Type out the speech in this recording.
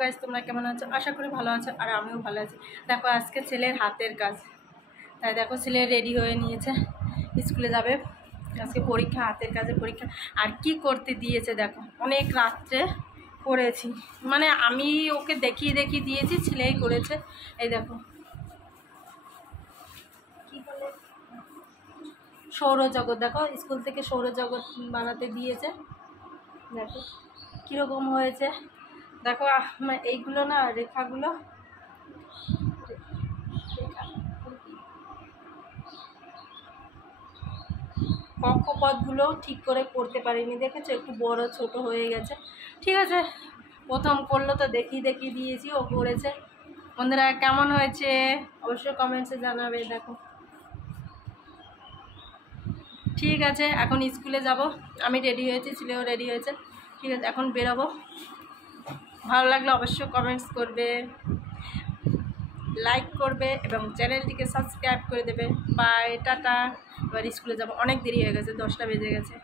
Guys, তোমরা কেমন আছো? আশা করি ভালো আছো, আর আমিও ভালো আছি। দেখো আজকে ছেলের হাতের কাজ, তাই দেখো ছেলে রেডি হয়ে নিয়েছে, স্কুলে যাবে। আজকে পরীক্ষা, হাতের কাজে পরীক্ষা। আর কি করতে দিয়েছে দেখো, অনেক রাত্রে করেছি, মানে আমি ওকে দেখিয়ে দেখিয়ে দিয়েছি, ছেলেই করেছে। এই দেখো কি বলে, সৌরজগৎ। দেখো স্কুল থেকে সৌরজগৎ বানাতে দিয়েছে, দেখো কীরকম হয়েছে। দেখো এইগুলো না, রেখাগুলো, কক্ষপথগুলো ঠিক করে করতে পারিনি, দেখেছো একটু বড় ছোট হয়ে গেছে। ঠিক আছে, প্রথম করলো তো দেখিয়ে দেখিয়ে দিয়েছি, ও করেছে। বন্ধুরা কেমন হয়েছে অবশ্যই কমেন্টসে জানাবে। দেখো ঠিক আছে, এখন স্কুলে যাব, আমি রেডি হয়েছি, ছেলেও রেডি হয়েছে। ঠিক আছে, এখন বেরোবো। ভালো লাগলে অবশ্যই কমেন্টস করবে, লাইক করবে এবং চ্যানেলটিকে সাবস্ক্রাইব করে দেবে। Bye, tata. এবার স্কুলে যাব, অনেক দেরি হয়ে গেছে, 10টা বেজে গেছে।